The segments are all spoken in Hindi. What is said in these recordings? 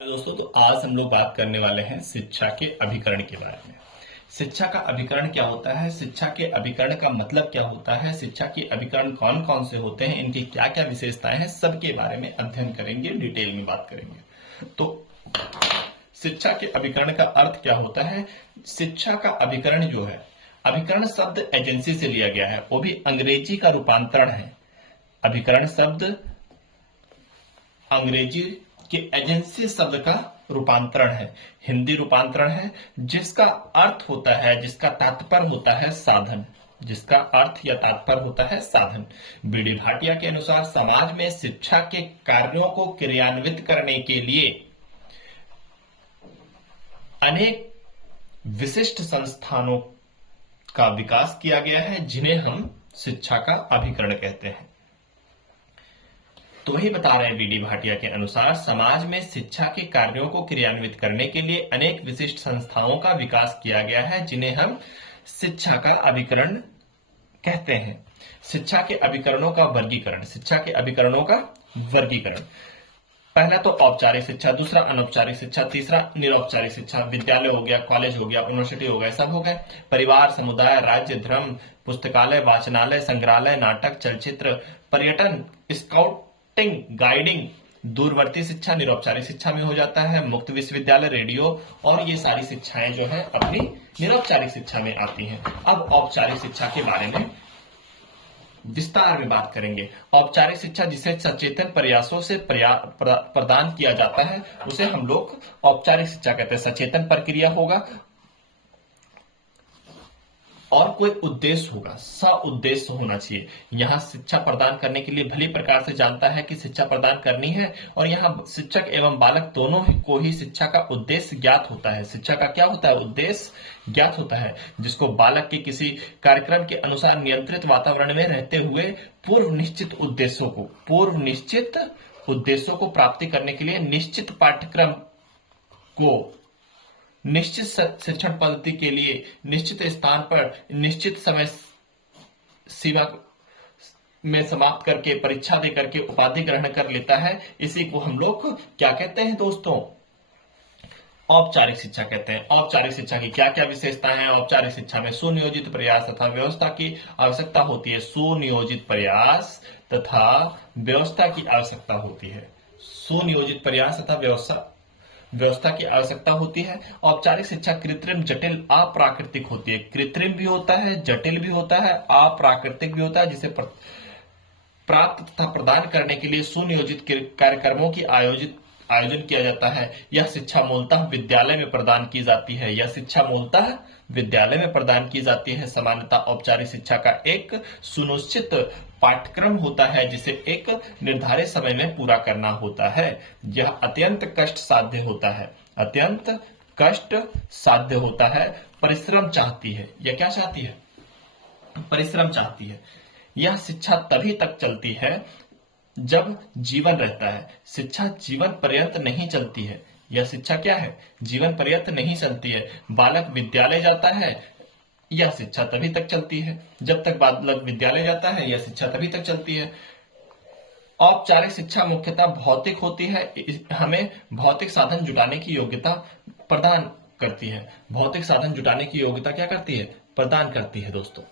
दोस्तों, तो आज हम लोग बात करने वाले हैं शिक्षा के अभिकरण के बारे में। शिक्षा का अभिकरण क्या होता है, शिक्षा के अभिकरण का मतलब क्या होता है, शिक्षा के अभिकरण कौन कौन से होते हैं, इनकी क्या क्या विशेषताएं हैं, सबके बारे में अध्ययन करेंगे, डिटेल में बात करेंगे। तो शिक्षा के अभिकरण का अर्थ क्या होता है। शिक्षा का अभिकरण जो है, अभिकरण शब्द एजेंसी से लिया गया है, वो भी अंग्रेजी का रूपांतरण है। अभिकरण शब्द अंग्रेजी के एजेंसी शब्द का रूपांतरण है, हिंदी रूपांतरण है, जिसका अर्थ होता है, जिसका तात्पर्य होता है साधन, जिसका अर्थ या तात्पर्य होता है साधन। बीडी भाटिया के अनुसार समाज में शिक्षा के कार्यों को क्रियान्वित करने के लिए अनेक विशिष्ट संस्थानों का विकास किया गया है, जिन्हें हम शिक्षा का अभिकरण कहते हैं। तो वही बता रहे हैं बीडी भाटिया के अनुसार समाज में शिक्षा के कार्यों को क्रियान्वित करने के लिए अनेक विशिष्ट संस्थाओं का विकास किया गया है, जिन्हें हम शिक्षा का अभिकरण कहते हैं। शिक्षा के अभिकरणों का वर्गीकरण, शिक्षा के अभिकरणों का वर्गीकरण। पहला तो औपचारिक शिक्षा, दूसरा अनौपचारिक शिक्षा, तीसरा निरौपचारिक शिक्षा। विद्यालय हो गया, कॉलेज हो गया, यूनिवर्सिटी हो गया, सब हो गए। परिवार, समुदाय, राज्य, धर्म, पुस्तकालय, वाचनालय, संग्रहालय, नाटक, चलचित्र, पर्यटन, स्काउटिंग, गाइडिंग। दूरवर्ती शिक्षा निरौपचारिक शिक्षा में हो जाता है। मुक्त विश्वविद्यालय, रेडियो, और ये सारी शिक्षाएं जो है अपनी निरौपचारिक शिक्षा में आती हैं। अब औपचारिक शिक्षा के बारे में विस्तार में बात करेंगे। औपचारिक शिक्षा जिसे सचेतन प्रयासों से प्रदान किया जाता है, उसे हम लोग औपचारिक शिक्षा कहते हैं। सचेतन प्रक्रिया होगा और कोई उद्देश्य होगा, उद्देश्य होना चाहिए। यहाँ शिक्षा प्रदान करने के लिए भली प्रकार से जानता है कि शिक्षा प्रदान करनी है, और यहाँ शिक्षक एवं बालक दोनों को ही शिक्षा का उद्देश्य ज्ञात होता है। शिक्षा का क्या होता है, उद्देश्य ज्ञात होता है, जिसको बालक के किसी कार्यक्रम के अनुसार नियंत्रित वातावरण में रहते हुए पूर्व निश्चित उद्देश्यों को प्राप्ति करने के लिए निश्चित पाठ्यक्रम को निश्चित शिक्षण पद्धति के लिए निश्चित स्थान पर निश्चित समय सीमा में समाप्त करके परीक्षा दे करके उपाधि ग्रहण कर लेता है। इसी को हम लोग क्या कहते हैं दोस्तों, औपचारिक शिक्षा कहते हैं। औपचारिक शिक्षा की क्या क्या विशेषताएं हैं। औपचारिक शिक्षा में सुनियोजित प्रयास तथा व्यवस्था की आवश्यकता होती है। सुनियोजित प्रयास तथा व्यवस्था की आवश्यकता होती है। सुनियोजित प्रयास तथा व्यवस्था की आवश्यकता होती है। औपचारिक शिक्षा कृत्रिम, जटिल, अप्राकृतिक होती है। कृत्रिम भी होता है, जटिल भी होता है, अप्राकृतिक भी होता है, जिसे प्राप्त तथा प्रदान करने के लिए सुनियोजित कार्यक्रमों की आयोजन किया जाता है। यह शिक्षा मूलतः विद्यालय में प्रदान की जाती है। यह शिक्षा मूलतः विद्यालय में प्रदान की जाती है। सामान्यतः औपचारिक शिक्षा का एक सुनिश्चित पाठ्यक्रम होता है, जिसे एक निर्धारित समय में पूरा करना होता है। यह अत्यंत कष्ट साध्य होता है, अत्यंत कष्ट साध्य होता है। परिश्रम चाहती है। यह क्या चाहती है, परिश्रम चाहती है। यह शिक्षा तभी तक चलती है जब जीवन रहता है। शिक्षा जीवन पर्यंत नहीं चलती है। यह शिक्षा क्या है, जीवन पर्यंत नहीं चलती है। बालक विद्यालय जाता है, यह शिक्षा तभी तक चलती है। जब तक बालक विद्यालय जाता है, यह शिक्षा तभी तक चलती है। औपचारिक शिक्षा मुख्यतः भौतिक होती है। हमें भौतिक साधन जुटाने की योग्यता प्रदान करती है। भौतिक साधन जुटाने की योग्यता क्या करती है, प्रदान करती है दोस्तों।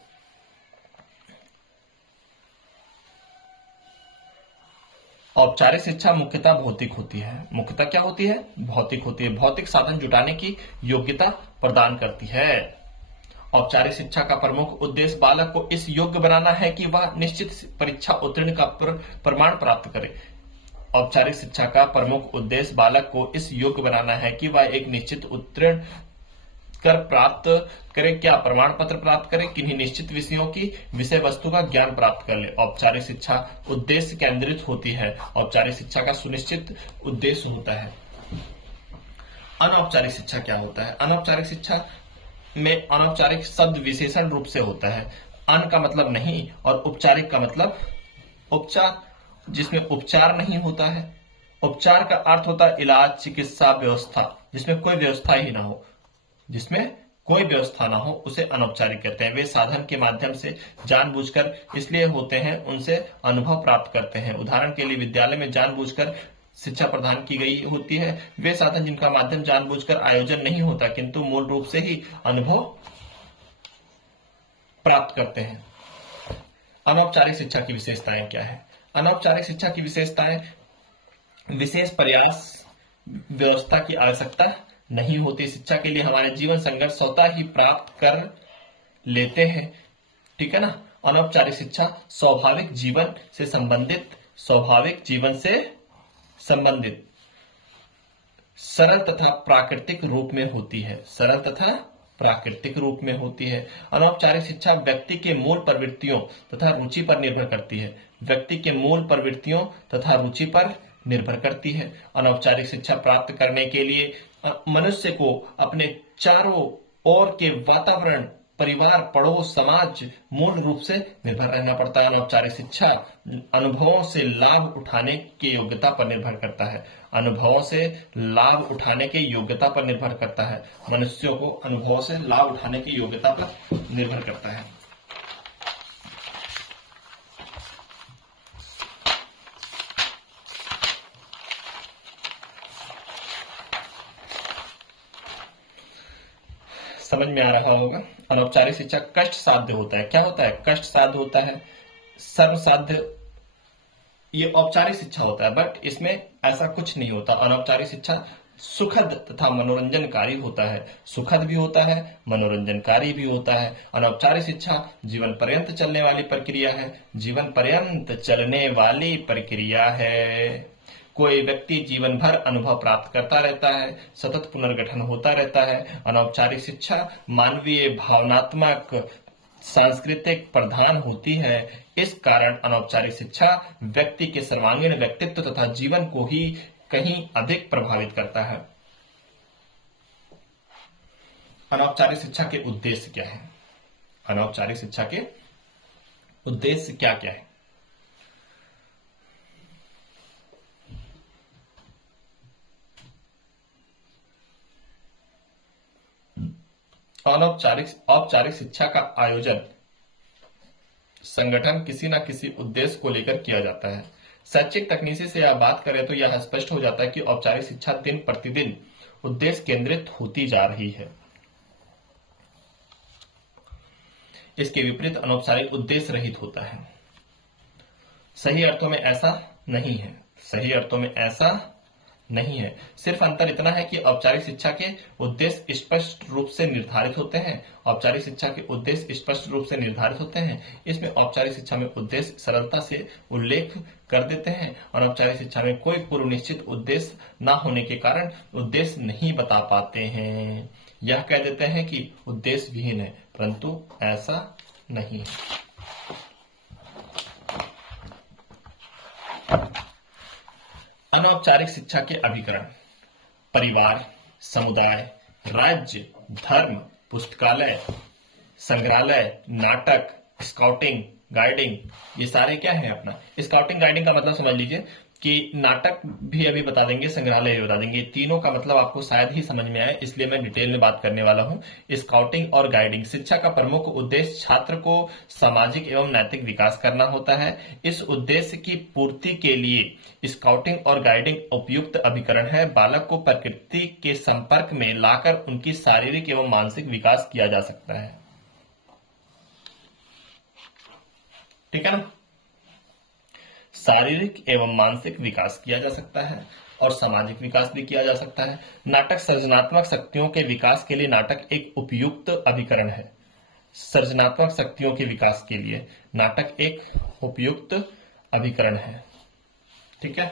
औपचारिक शिक्षा मुख्यतः भौतिक होती है। मुख्यतः क्या होती है, भौतिक होती है। भौतिक साधन जुटाने की योग्यता प्रदान करती है। औपचारिक शिक्षा का प्रमुख उद्देश्य बालक को इस योग्य बनाना है कि वह निश्चित परीक्षा उत्तीर्ण का प्रमाण प्राप्त करे। औपचारिक शिक्षा का प्रमुख उद्देश्य बालक को इस योग्य बनाना है कि वह एक निश्चित उत्तीर्ण कर प्राप्त करे, क्या प्रमाण पत्र प्राप्त करे, किन्हीं निश्चित विषयों की विषय वस्तु का ज्ञान प्राप्त कर ले। औपचारिक शिक्षा उद्देश्य केंद्रित होती है। औपचारिक शिक्षा का सुनिश्चित उद्देश्य होता है। अनौपचारिक शिक्षा क्या होता है। अनौपचारिक शिक्षा में अनौपचारिक शब्द विशेषण रूप से होता है। अन का मतलब नहीं और उपचारिक का मतलब उपचार, जिसमें उपचार नहीं होता है। उपचार का अर्थ होता है इलाज, चिकित्सा, व्यवस्था, जिसमें कोई व्यवस्था ही ना हो, जिसमें कोई व्यवस्था ना हो, उसे अनौपचारिक कहते हैं। वे साधन के माध्यम से जानबूझकर इसलिए होते हैं, उनसे अनुभव प्राप्त करते हैं। उदाहरण के लिए विद्यालय में जानबूझकर शिक्षा प्रदान की गई होती है, वे साधन जिनका माध्यम जानबूझकर आयोजन नहीं होता किंतु मूल रूप से ही अनुभव प्राप्त करते हैं। अनौपचारिक शिक्षा की विशेषताएं क्या है? अनौपचारिक शिक्षा की विशेषताएं: विशेष प्रयास व्यवस्था की आवश्यकता नहीं होती। शिक्षा के लिए हमारे जीवन संघर्ष स्वतः ही प्राप्त कर लेते हैं, ठीक है ना। अनौपचारिक शिक्षा स्वाभाविक जीवन से संबंधित सरल तथा प्राकृतिक रूप में होती है। अनौपचारिक शिक्षा व्यक्ति के मूल प्रवृत्तियों तथा रुचि पर निर्भर करती है। अनौपचारिक शिक्षा प्राप्त करने के लिए मनुष्य को अपने चारों ओर के वातावरण, परिवार, पड़ोस, समाज मूल रूप से निर्भर रहना पड़ता है। अनौपचारिक शिक्षा अनुभवों से लाभ उठाने की योग्यता पर निर्भर करता है। मनुष्यों को अनुभवों से लाभ उठाने की योग्यता पर निर्भर करता है। समझ में आ रहा होगा। अनौपचारिक शिक्षा कष्ट साध्य होता है। क्या होता है? कष्ट साध्य होता है, सर्व साध्य ये औपचारिक शिक्षा होता है, बट इसमें ऐसा कुछ नहीं होता। अनौपचारिक शिक्षा सुखद तथा मनोरंजनकारी होता है। सुखद भी होता है, मनोरंजनकारी भी होता है। अनौपचारिक शिक्षा जीवन पर्यंत चलने वाली प्रक्रिया है। कोई व्यक्ति जीवन भर अनुभव प्राप्त करता रहता है, सतत पुनर्गठन होता रहता है। अनौपचारिक शिक्षा मानवीय, भावनात्मक, सांस्कृतिक प्रधान होती है। इस कारण अनौपचारिक शिक्षा व्यक्ति के सर्वांगीण व्यक्तित्व तथा जीवन को ही कहीं अधिक प्रभावित करता है। अनौपचारिक शिक्षा के उद्देश्य क्या है? अनौपचारिक शिक्षा के उद्देश्य क्या क्या है? औपचारिक शिक्षा का आयोजन, संगठन किसी न किसी उद्देश्य को लेकर किया जाता है। शैक्षिक तकनीकी से आप बात करें तो यह स्पष्ट हो जाता है कि औपचारिक शिक्षा दिन प्रतिदिन उद्देश्य केंद्रित होती जा रही है। इसके विपरीत अनौपचारिक उद्देश्य रहित होता है। सही अर्थों में ऐसा नहीं है। सिर्फ अंतर इतना है कि औपचारिक शिक्षा के उद्देश्य स्पष्ट रूप से निर्धारित होते हैं। इसमें औपचारिक शिक्षा में उद्देश्य सरलता से उल्लेख कर देते हैं। अनौपचारिक शिक्षा में कोई पूर्व निश्चित उद्देश्य न होने के कारण उद्देश्य नहीं बता पाते हैं। यह कह देते हैं कि उद्देश्य विहीन है, परंतु ऐसा नहीं है। अनौपचारिक शिक्षा के अभिकरण: परिवार, समुदाय, राज्य, धर्म, पुस्तकालय, संग्रहालय, नाटक, स्काउटिंग, गाइडिंग, ये सारे क्या है अपना। स्काउटिंग गाइडिंग का मतलब समझ लीजिए कि नाटक भी अभी बता देंगे, संग्रहालय भी बता देंगे। तीनों का मतलब आपको शायद ही समझ में आए, इसलिए मैं डिटेल में बात करने वाला हूं। स्काउटिंग और गाइडिंग: शिक्षा का प्रमुख उद्देश्य छात्र को सामाजिक एवं नैतिक विकास करना होता है। इस उद्देश्य की पूर्ति के लिए स्काउटिंग और गाइडिंग उपयुक्त अभिकरण है। बालक को प्रकृति के संपर्क में लाकर उनकी शारीरिक एवं मानसिक विकास किया जा सकता है, ठीक है ना। शारीरिक एवं मानसिक विकास किया जा सकता है और सामाजिक विकास भी किया जा सकता है। नाटक सृजनात्मक शक्तियों के विकास के लिए नाटक एक उपयुक्त अभिकरण है। सृजनात्मक शक्तियों के विकास के लिए नाटक एक उपयुक्त अभिकरण है, ठीक है।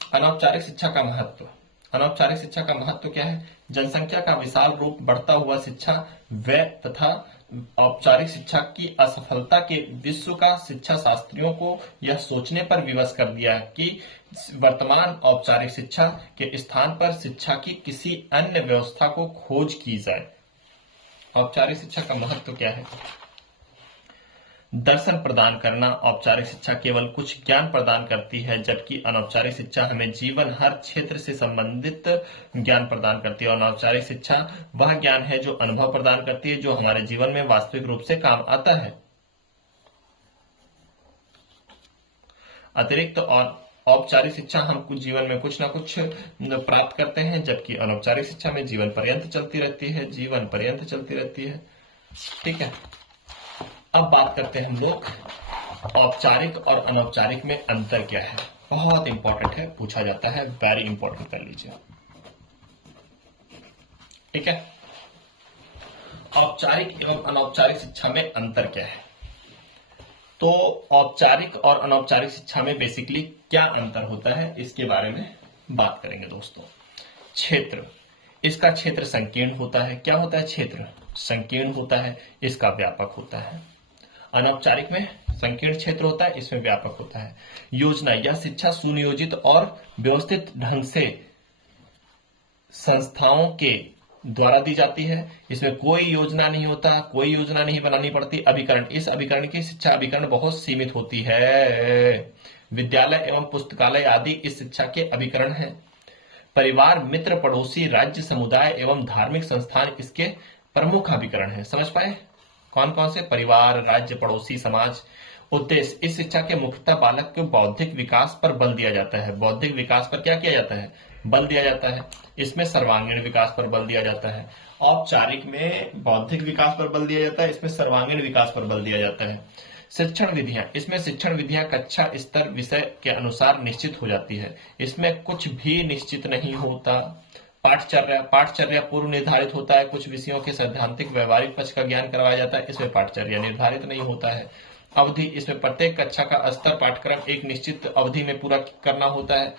अनौपचारिक शिक्षा का महत्व: अनौपचारिक शिक्षा का महत्व क्या है? जनसंख्या का विशाल रूप बढ़ता हुआ शिक्षा व्यय तथा औपचारिक शिक्षा की असफलता के विश्व का शिक्षा शास्त्रियों को यह सोचने पर विवश कर दिया है कि वर्तमान औपचारिक शिक्षा के स्थान पर शिक्षा की किसी अन्य व्यवस्था को खोज की जाए। औपचारिक शिक्षा का महत्व क्या है? दर्शन प्रदान करना। औपचारिक शिक्षा केवल कुछ ज्ञान प्रदान करती है, जबकि अनौपचारिक शिक्षा हमें जीवन हर क्षेत्र से संबंधित ज्ञान प्रदान करती है। अनौपचारिक शिक्षा वह ज्ञान है जो अनुभव प्रदान करती है, जो हमारे जीवन में वास्तविक रूप से काम आता है। अतिरिक्त और औपचारिक शिक्षा हम कुछ जीवन में कुछ ना कुछ प्राप्त करते हैं, जबकि अनौपचारिक शिक्षा में जीवन पर्यंत चलती रहती है, जीवन पर्यंत चलती रहती है। ठीक है, अब बात करते हैं हम लोग औपचारिक और अनौपचारिक में अंतर क्या है। बहुत इंपॉर्टेंट है, पूछा जाता है, वेरी इंपॉर्टेंट कर लीजिए। ठीक है, औपचारिक एवं अनौपचारिक शिक्षा में अंतर क्या है। तो औपचारिक और अनौपचारिक शिक्षा में बेसिकली क्या अंतर होता है, इसके बारे में बात करेंगे दोस्तों। क्षेत्र, इसका क्षेत्र संकीर्ण होता है। क्या होता है? क्षेत्र संकीर्ण होता है, इसका व्यापक होता है। अनौपचारिक में संकीर्ण क्षेत्र होता है, इसमें व्यापक होता है। योजना, यह शिक्षा सुनियोजित और व्यवस्थित ढंग से संस्थाओं के द्वारा दी जाती है। इसमें कोई योजना नहीं होता, कोई योजना नहीं बनानी पड़ती। अभिकरण, इस अभिकरण की शिक्षा अभिकरण बहुत सीमित होती है। विद्यालय एवं पुस्तकालय आदि इस शिक्षा के अभिकरण हैं। परिवार, मित्र, पड़ोसी, राज्य, समुदाय एवं धार्मिक संस्थान इसके प्रमुख अभिकरण हैं। समझ पाए? कौन कौन से? परिवार, राज्य, पड़ोसी, समाज। उद्देश्य, इस शिक्षा के मुख्यतः बालक के बौद्धिक विकास पर बल दिया जाता है। बौद्धिक विकास पर क्या किया जाता है? बल दिया जाता है। इसमें सर्वांगीण विकास पर बल दिया जाता है। औपचारिक में बौद्धिक विकास पर बल दिया जाता है, इसमें सर्वांगीण विकास पर बल दिया जाता है। शिक्षण विधियां, इसमें शिक्षण विधियां कक्षा स्तर विषय के अनुसार निश्चित हो जाती है। इसमें कुछ भी निश्चित नहीं होता। पाठचर्या पूर्व निर्धारित होता है। कुछ विषयों के सैद्धांतिक व्यवहारिक पक्ष का ज्ञान करवाया जाता है, इसमें पाठचर्या निर्धारित नहीं होता है। अवधि, इसमें प्रत्येक कक्षा का स्तर पाठ्यक्रम एक निश्चित अवधि में पूरा करना होता है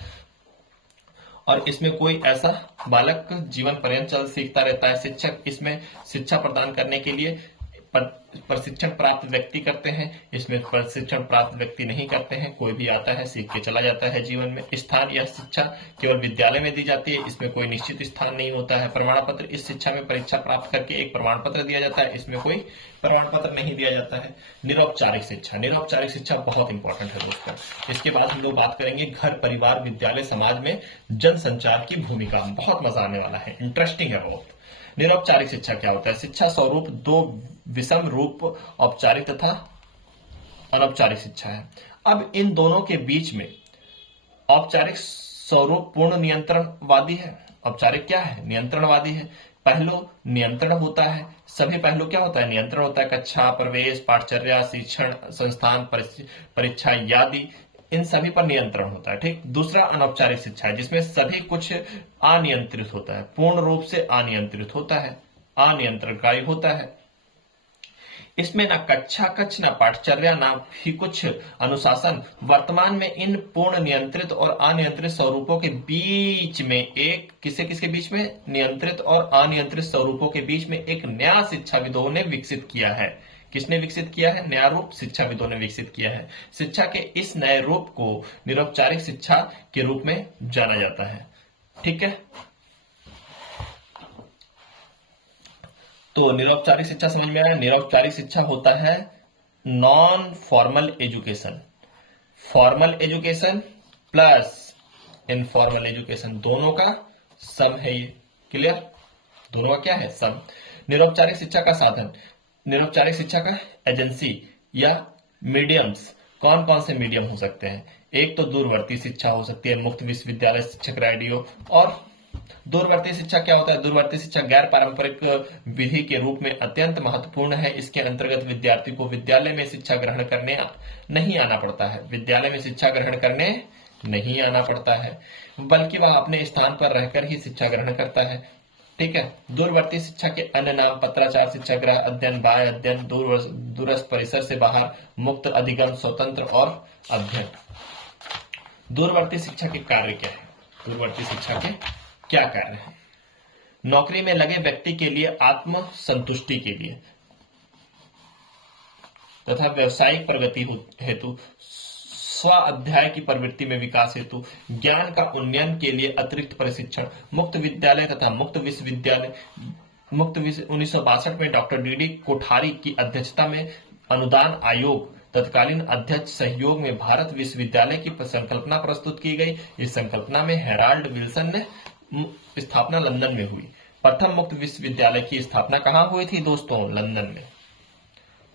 और इसमें कोई ऐसा बालक जीवन पर्यंत चल सीखता रहता है। शिक्षक इसमें शिक्षा प्रदान करने के लिए प्रशिक्षण प्राप्त व्यक्ति करते हैं, इसमें प्रशिक्षण प्राप्त व्यक्ति नहीं करते हैं। कोई भी आता है, सीख के चला जाता है जीवन में। स्थान, यह शिक्षा केवल विद्यालय में दी जाती है, इसमें कोई निश्चित स्थान नहीं होता है। प्रमाण पत्र, इस शिक्षा में परीक्षा प्राप्त करके एक प्रमाण पत्र दिया जाता है, इसमें कोई प्रमाण पत्र नहीं दिया जाता है। निरौपचारिक शिक्षा, निरौपचारिक शिक्षा बहुत इंपॉर्टेंट है दोस्तों। इसके बाद हम लोग बात करेंगे घर, परिवार, विद्यालय, समाज में जनसंचार की भूमिका। बहुत मजा आने वाला है, इंटरेस्टिंग है बहुत। निरौपचारिक शिक्षा क्या होता है? शिक्षा स्वरूप दो विषम रूप औपचारिक तथा अनौपचारिक शिक्षा है। अब इन दोनों के बीच में औपचारिक स्वरूप पूर्ण नियंत्रणवादी है। औपचारिक क्या है? नियंत्रणवादी है। पहलू नियंत्रण होता है। सभी पहलू क्या होता है? नियंत्रण होता है। कक्षा, प्रवेश, पाठचर्या, शिक्षण संस्थान, परीक्षा आदि, इन सभी पर नियंत्रण होता है। ठीक। दूसरा अनौपचारिक शिक्षा है, जिसमें सभी कुछ अनियंत्रित होता है, पूर्ण रूप से अनियंत्रित होता है, अनियंत्रणकारी होता है। इसमें ना कक्षा कक्ष, ना पाठचर्या, ना ही कुछ अनुशासन। वर्तमान में इन पूर्ण नियंत्रित और अनियंत्रित स्वरूपों के बीच में एक किसके बीच में? नियंत्रित और अनियंत्रित स्वरूपों के बीच में एक नया शिक्षाविदों ने विकसित किया है। किसने विकसित किया है? नया रूप शिक्षाविदों ने विकसित किया है। शिक्षा के इस नए रूप को निरौपचारिक शिक्षा के रूप में जाना जाता है। ठीक है, तो निरौपचारिक शिक्षा समझ में आया। निरौपचारिक शिक्षा होता है non formal education. Formal education plus informal education, दोनों का सम है ये। क्लियर? दोनों का क्या है? सम। निरौपचारिक शिक्षा का साधन, निरौपचारिक शिक्षा का एजेंसी या मीडियम्स। कौन कौन से मीडियम हो सकते हैं? एक तो दूरवर्ती शिक्षा हो सकती है, मुक्त विश्वविद्यालय, शिक्षक रेडियो। और दूरवर्ती शिक्षा क्या होता है? दूरवर्ती शिक्षा गैर पारंपरिक विधि के रूप में अत्यंत महत्वपूर्ण है। इसके अंतर्गत विद्यार्थी को विद्यालय में शिक्षा ग्रहण करने नहीं आना पड़ता है। विद्यालय में शिक्षा ग्रहण करने नहीं आना पड़ता है, बल्कि वह अपने स्थान पर रहकर ही शिक्षा ग्रहण करता है। ठीक है। दूरवर्ती शिक्षा के अन्य नाम पत्राचार शिक्षा, गृह अध्ययन, बाह्य अध्ययन, दूरस्थ परिसर से बाहर, मुक्त अधिगम, स्वतंत्र और अध्ययन। दूरवर्ती शिक्षा के कार्य क्या है? दूरवर्ती शिक्षा के क्या कार्य है? नौकरी में लगे व्यक्ति के लिए आत्म संतुष्टि के लिए तथा व्यावसायिक प्रगति हेतु, स्व अध्याय की प्रवृत्ति में विकास हेतु, ज्ञान का उन्नयन के लिए अतिरिक्त प्रशिक्षण। मुक्त विद्यालय तथा मुक्त विश्वविद्यालय 1962 में डॉक्टर डी कोठारी की अध्यक्षता में अनुदान आयोग तत्कालीन अध्यक्ष सहयोग में भारत विश्वविद्यालय की संकल्पना प्रस्तुत की गई। इस संकल्पना में हेराल्ड विल्सन ने स्थापना लंदन में हुई। प्रथम मुक्त विश्वविद्यालय की स्थापना कहां हुई थी दोस्तों? लंदन में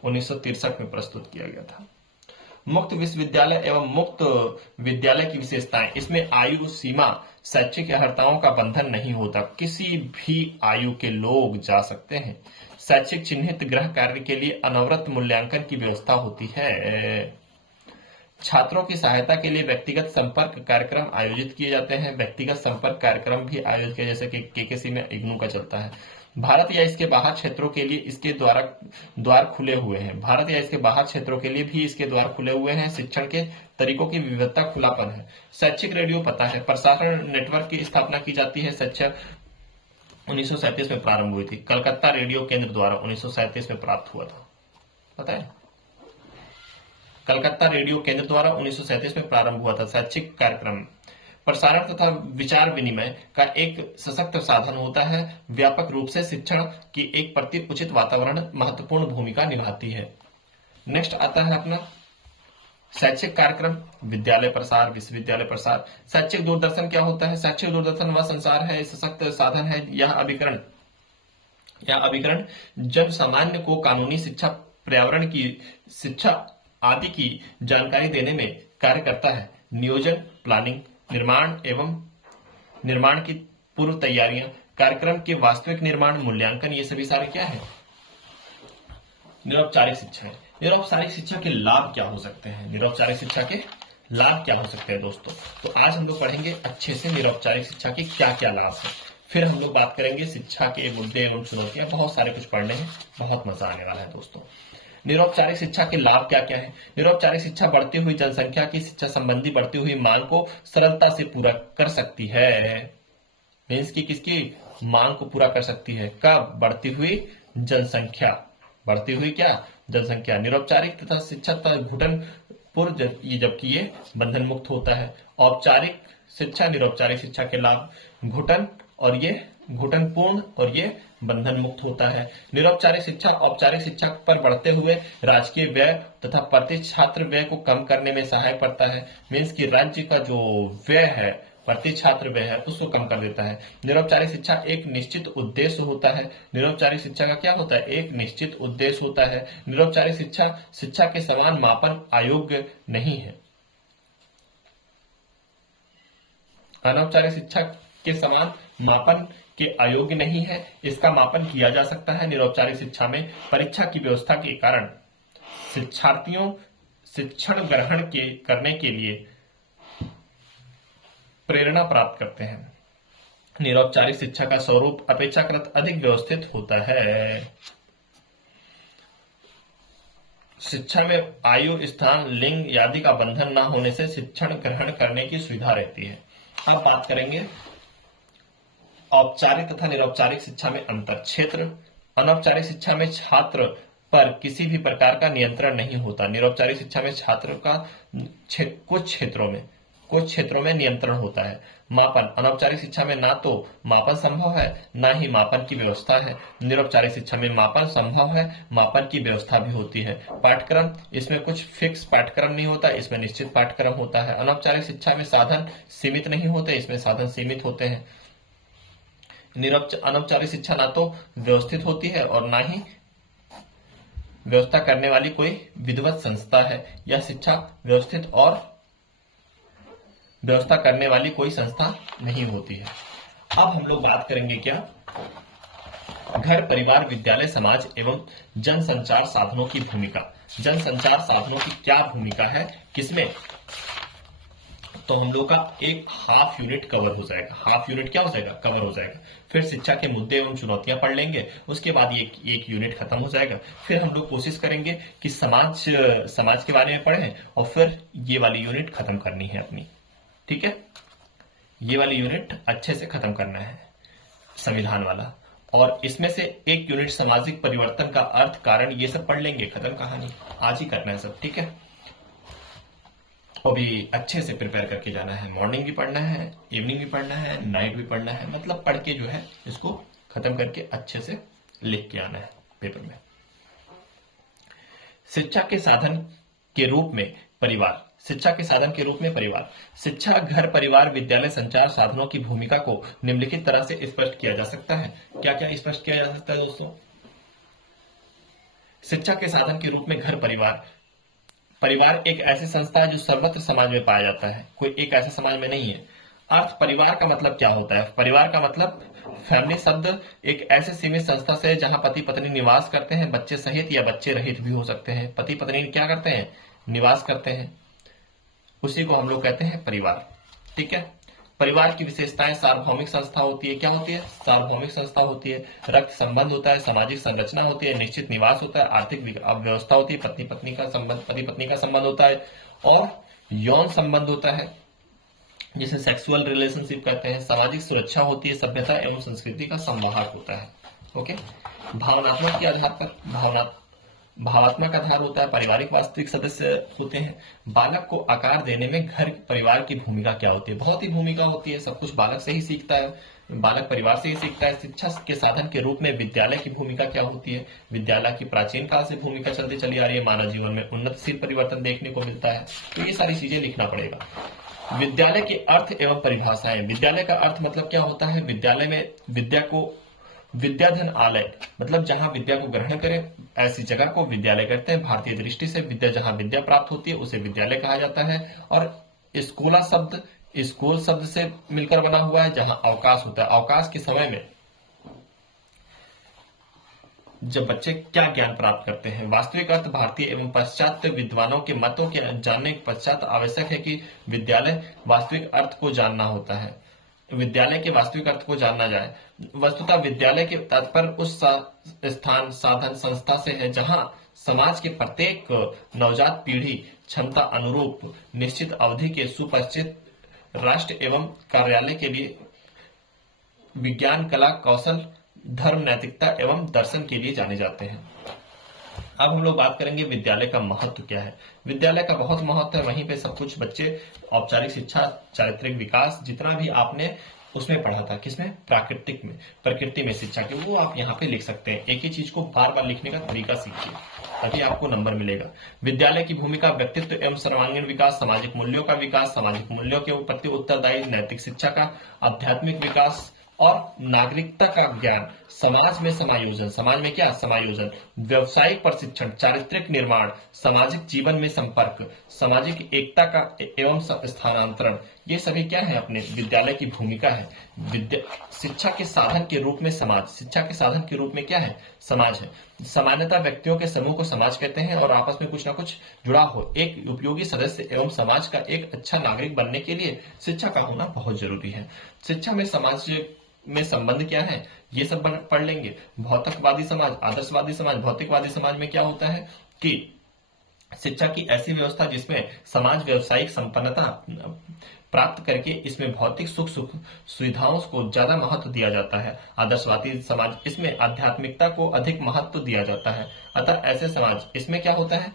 1963 में प्रस्तुत किया गया था। मुक्त विश्वविद्यालय एवं मुक्त विद्यालय की विशेषताएं, इसमें आयु सीमा, शैक्षिक अर्हताओं का बंधन नहीं होता, किसी भी आयु के लोग जा सकते हैं। शैक्षिक चिन्हित गृह कार्य के लिए अनवरत मूल्यांकन की व्यवस्था होती है। छात्रों की सहायता के लिए व्यक्तिगत संपर्क कार्यक्रम आयोजित किए जाते हैं। व्यक्तिगत संपर्क कार्यक्रम भी आयोजित किए, जैसे कि केकेसी में इग्नू का चलता है। भारत या इसके बाहर क्षेत्रों के लिए इसके द्वार खुले हुए हैं। भारत या इसके बाहर क्षेत्रों के लिए भी इसके द्वार खुले हुए हैं। शिक्षण के तरीकों की विविधता, खुलापन है। शैक्षिक रेडियो पता है। प्रसारण नेटवर्क की स्थापना की जाती है। शिक्षा 1937 में प्रारंभ हुई थी। कलकत्ता रेडियो केंद्र द्वारा 1937 में प्राप्त हुआ था, पता है। कलकत्ता रेडियो केंद्र द्वारा 1937 में प्रारंभ हुआ था। शैक्षिक कार्यक्रम प्रसारण तथा विचार विनिमय का एक सशक्त साधन होता है। व्यापक रूप से शिक्षण की एक प्रति उचित वातावरण महत्वपूर्ण भूमिका निभाती है। नेक्स्ट आता है अपना शैक्षिक कार्यक्रम, विद्यालय प्रसार, विश्वविद्यालय प्रसार। शैक्षिक दूरदर्शन क्या होता है? शैक्षिक दूरदर्शन वह संसार है, सशक्त साधन है। यह अभिकरण जन सामान्य को कानूनी शिक्षा, पर्यावरण की शिक्षा आदि की जानकारी देने में कार्य करता है। नियोजन, प्लानिंग, निर्माण की पूर्व तैयारियां, कार्यक्रम के वास्तविक निर्माण, मूल्यांकन, ये सभी सारे क्या है? निरौपचारिक शिक्षा है। निरौपचारिक शिक्षा के लाभ क्या हो सकते हैं? निरौपचारिक शिक्षा के लाभ क्या हो सकते हैं दोस्तों? तो आज हम लोग पढ़ेंगे अच्छे से निरौपचारिक शिक्षा के क्या क्या लाभ है। फिर हम लोग बात करेंगे शिक्षा के मुद्दे एवं चुनौतियां। बहुत सारे कुछ पढ़ने हैं, बहुत मजा आने वाला है दोस्तों। निरौपचारिक शिक्षा के लाभ क्या क्या है? निरौपचारिक शिक्षा बढ़ती हुई जनसंख्या की शिक्षा संबंधी बढ़ती हुई मांग को सरलता से पूरा कर सकती है। मीन्स की किसकी मांग को पूरा कर सकती है? कब? बढ़ती हुई जनसंख्या। बढ़ती हुई क्या? जनसंख्या। निरौपचारिक तथा शिक्षा तथा घुटन पूर्व, जबकि ये बंधन मुक्त होता है। औपचारिक शिक्षा, निरौपचारिक शिक्षा के लाभ, घुटन और ये घुटन पूर्ण और ये बंधन मुक्त होता है। निरौपचारिक शिक्षा औपचारिक शिक्षा पर बढ़ते हुए राजकीय व्यय तथा प्रति छात्र व्यय को कम करने में सहायक पड़ता है। मीन्स की राज्य का जो व्यय है, प्रति छात्र व्यय है, उसको कम कर देता है। निरौपचारिक शिक्षा एक निश्चित उद्देश्य होता है। निरौपचारिक शिक्षा का क्या होता है? एक निश्चित उद्देश्य होता है। निरौपचारिक शिक्षा के समान मापन अयोग्य नहीं है। अनौपचारिक शिक्षा के समान मापन के अयोग्य नहीं है। इसका मापन किया जा सकता है। निरौपचारिक शिक्षा में परीक्षा की व्यवस्था के कारण शिक्षार्थियों शिक्षण ग्रहण करने के लिए प्रेरणा प्राप्त करते हैं। निरौपचारिक शिक्षा का स्वरूप अपेक्षाकृत अधिक व्यवस्थित होता है। शिक्षा में आयु, स्थान, लिंग आदि का बंधन न होने से शिक्षण ग्रहण करने की सुविधा रहती है। अब बात करेंगे औपचारिक तथा निरौपचारिक शिक्षा में अंतर। क्षेत्र, अनौपचारिक शिक्षा में छात्र पर किसी भी प्रकार का नियंत्रण नहीं होता। निरौपचारिक शिक्षा में छात्र का कुछ क्षेत्रों में नियंत्रण होता है। मापन, अनौपचारिक शिक्षा में ना तो मापन संभव है, ना ही मापन की व्यवस्था है। निरौपचारिक शिक्षा में मापन संभव है, मापन की व्यवस्था भी होती है। पाठ्यक्रम, इसमें कुछ फिक्स पाठ्यक्रम नहीं होता, इसमें निश्चित पाठ्यक्रम होता है। अनौपचारिक शिक्षा में साधन सीमित नहीं होते, इसमें साधन सीमित होते हैं। अनौपचारिक शिक्षा ना तो व्यवस्थित होती है और ना ही व्यवस्था करने वाली कोई विधिवत संस्था है। यह शिक्षा व्यवस्थित और व्यवस्था करने वाली कोई संस्था नहीं होती है। अब हम लोग बात करेंगे क्या? घर, परिवार, विद्यालय, समाज एवं जनसंचार साधनों की भूमिका। जनसंचार साधनों की क्या भूमिका है किसमें? तो हम लोग का एक हाफ यूनिट कवर हो जाएगा। हाफ यूनिट क्या हो जाएगा? कवर हो जाएगा। फिर शिक्षा के मुद्दे एवं चुनौतियां पढ़ लेंगे, उसके बाद एक यूनिट खत्म हो जाएगा। फिर हम लोग कोशिश करेंगे कि समाज के बारे में पढ़ें और फिर ये वाली यूनिट खत्म करनी है अपनी। ठीक है, ये वाली यूनिट अच्छे से खत्म करना है, संविधान वाला। और इसमें से एक यूनिट सामाजिक परिवर्तन का अर्थ, कारण, ये सब पढ़ लेंगे। खत्म कहानी, आज ही करना है सब। ठीक है, और भी अच्छे से प्रिपेयर करके जाना है। मॉर्निंग भी पढ़ना है, इवनिंग भी पढ़ना है, नाइट भी पढ़ना है। मतलब पढ़ के जो है इसको खत्म करके अच्छे से लिख के आना है पेपर में। शिक्षा के साधन के रूप में परिवार। शिक्षा के साधन के रूप में परिवार। शिक्षा, घर, परिवार, विद्यालय, संचार साधनों की भूमिका को निम्नलिखित तरह से स्पष्ट किया जा सकता है। क्या क्या स्पष्ट किया जा सकता है दोस्तों? शिक्षा के साधन के रूप में घर, परिवार परिवार एक ऐसी संस्था है जो सर्वत्र समाज में पाया जाता है, कोई एक ऐसे समाज में नहीं है। अर्थ परिवार का मतलब क्या होता है? परिवार का मतलब फैमिली शब्द एक ऐसे सीमित संस्था से जहां पति पत्नी निवास करते हैं, बच्चे सहित या बच्चे रहित भी हो सकते हैं। पति पत्नी क्या करते हैं? निवास करते हैं, उसी को हम लोग कहते हैं परिवार। ठीक है। परिवार की विशेषताएं सार्वभौमिक संस्था होती है। क्या होती है? सार्वभौमिक संस्था होती है। रक्त संबंध होता है, सामाजिक संरचना होती है, निश्चित निवास होता है, आर्थिक व्यवस्था होती है, पति पत्नी का संबंध होता है, और यौन संबंध होता है जिसे सेक्सुअल रिलेशनशिप कहते हैं। सामाजिक सुरक्षा होती है, सभ्यता एवं संस्कृति का संवाहक होता है। ओके। भावनात्मक के आधार पर भावात्मक आधार होता है, पारिवारिक वास्तविक सदस्य होते हैं। बालक को आकार देने में घर परिवार की भूमिका क्या होती है? बहुत ही भूमिका होती है। सब कुछ बालक से ही सीखता है, बालक परिवार से ही सीखता है। शिक्षा के साधन के रूप में विद्यालय की भूमिका क्या होती है? विद्यालय की प्राचीन काल से भूमिका चलती चली आ रही है। मानव जीवन में उन्नतशील परिवर्तन देखने को मिलता है। तो ये सारी चीजें लिखना पड़ेगा। विद्यालय के अर्थ एवं परिभाषाएं। विद्यालय का अर्थ मतलब क्या होता है? विद्यालय में विद्या को विद्याधन आलय मतलब जहां विद्या को ग्रहण करे, ऐसी जगह को विद्यालय कहते हैं। भारतीय दृष्टि से विद्या जहां विद्या प्राप्त होती है उसे विद्यालय कहा जाता है। और स्कूला शब्द स्कूल शब्द से मिलकर बना हुआ है, जहां अवकाश होता है। अवकाश के समय में जब बच्चे क्या ज्ञान प्राप्त करते हैं। वास्तविक अर्थ भारतीय एवं पाश्चात्य विद्वानों के मतों के जानने के पश्चात आवश्यक है कि विद्यालय वास्तविक अर्थ को जानना होता है। विद्यालय के वास्तविक अर्थ को जानना जाए। वस्तुतः विद्यालय के तात्पर्य उस स्थान, साधन, संस्था से है जहां समाज के प्रत्येक नवजात पीढ़ी क्षमता अनुरूप निश्चित अवधि के सुपरिचित राष्ट्र एवं कार्यालय के लिए विज्ञान, कला, कौशल, धर्म, नैतिकता एवं दर्शन के लिए जाने जाते हैं। अब हम लोग बात करेंगे विद्यालय का महत्व क्या है। विद्यालय का बहुत महत्व है। वहीं पे सब कुछ बच्चे औपचारिक शिक्षा, चारित्रिक विकास, जितना भी आपने उसमें पढ़ा था, किसमें? प्राकृतिक में, प्रकृति में शिक्षा की, वो आप यहाँ पे लिख सकते हैं। एक ही चीज को बार बार लिखने का तरीका सीखिए, तभी आपको नंबर मिलेगा। विद्यालय की भूमिका व्यक्तित्व एवं सर्वांगीण विकास, सामाजिक मूल्यों का विकास, सामाजिक मूल्यों के प्रति उत्तरदायी, नैतिक शिक्षा का, आध्यात्मिक विकास और नागरिकता का ज्ञान, समाज में समायोजन, समाज में क्या? समायोजन, व्यवसायिक प्रशिक्षण, चारित्रिक निर्माण, सामाजिक जीवन में संपर्क, सामाजिक एकता का एवं स्थानांतरण, ये सभी क्या है? अपने विद्यालय की भूमिका है। शिक्षा के साधन के रूप में समाज, शिक्षा के साधन के रूप में क्या है? समाज है। सामान्यतः व्यक्तियों के समूह को समाज कहते हैं और आपस में कुछ ना कुछ जुड़ाव हो। एक उपयोगी सदस्य एवं समाज का एक अच्छा नागरिक बनने के लिए शिक्षा का होना बहुत जरूरी है। शिक्षा में समाज में संबंध क्या है, ये सब पढ़ लेंगे। भौतिकवादी समाज, आदर्शवादी समाज। भौतिकवादी समाज में क्या होता है कि शिक्षा की ऐसी व्यवस्था जिसमें समाज व्यावसायिक संपन्नता प्राप्त करके इसमें भौतिक सुख सुविधाओं को ज्यादा महत्व दिया जाता है। आदर्शवादी समाज, इसमें आध्यात्मिकता को अधिक महत्व दिया जाता है। अतः ऐसे समाज, इसमें क्या होता है?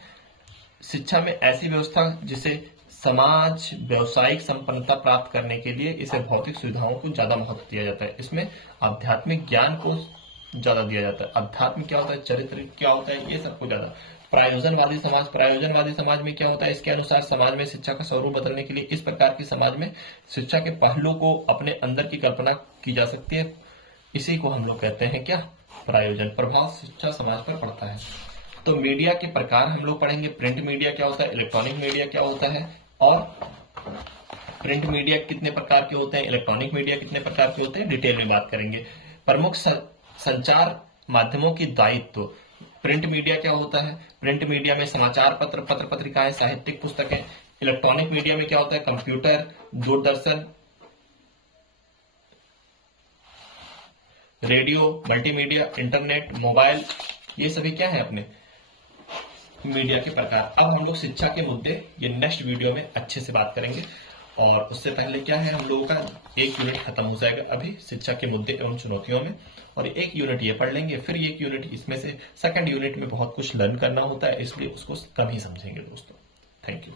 शिक्षा में ऐसी व्यवस्था जिसे समाज व्यावसायिक संपन्नता प्राप्त करने के लिए इसे भौतिक सुविधाओं को ज्यादा महत्व दिया जाता है। इसमें आध्यात्मिक ज्ञान को ज्यादा दिया जाता है। अध्यात्म क्या होता है, चरित्र क्या होता है, ये सबको ज्यादा। प्रायोजनवादी समाज, प्रायोजनवादी समाज में क्या होता है? इसके अनुसार समाज में शिक्षा का स्वरूप बदलने के लिए इस प्रकार की समाज में शिक्षा के पहलू को अपने अंदर की कल्पना की जा सकती है। इसी को हम लोग कहते हैं क्या? प्रायोजन। प्रभाव शिक्षा समाज पर पड़ता है। तो मीडिया के प्रकार हम लोग पढ़ेंगे। प्रिंट मीडिया क्या होता है, इलेक्ट्रॉनिक मीडिया क्या होता है, और प्रिंट मीडिया कितने प्रकार के होते हैं, इलेक्ट्रॉनिक मीडिया कितने प्रकार के होते हैं, डिटेल में बात करेंगे। प्रमुख संचार माध्यमों की दायित्व। प्रिंट मीडिया क्या होता है? प्रिंट मीडिया में समाचार पत्र, पत्र पत्रिकाएं, साहित्यिक पुस्तकें। इलेक्ट्रॉनिक मीडिया में क्या होता है? Computer, Doordarshan, radio, multimedia, internet, mobile, ये सभी क्या है अपने मीडिया के प्रकार। अब हम लोग शिक्षा के मुद्दे ये नेक्स्ट वीडियो में अच्छे से बात करेंगे। और उससे पहले क्या है, हम लोगों का एक यूनिट खत्म हो जाएगा अभी शिक्षा के मुद्दे एवं चुनौतियों में, और एक यूनिट ये पढ़ लेंगे। फिर एक यूनिट, इसमें से सेकंड यूनिट में बहुत कुछ लर्न करना होता है, इसलिए उसको कम ही समझेंगे दोस्तों। Thank you.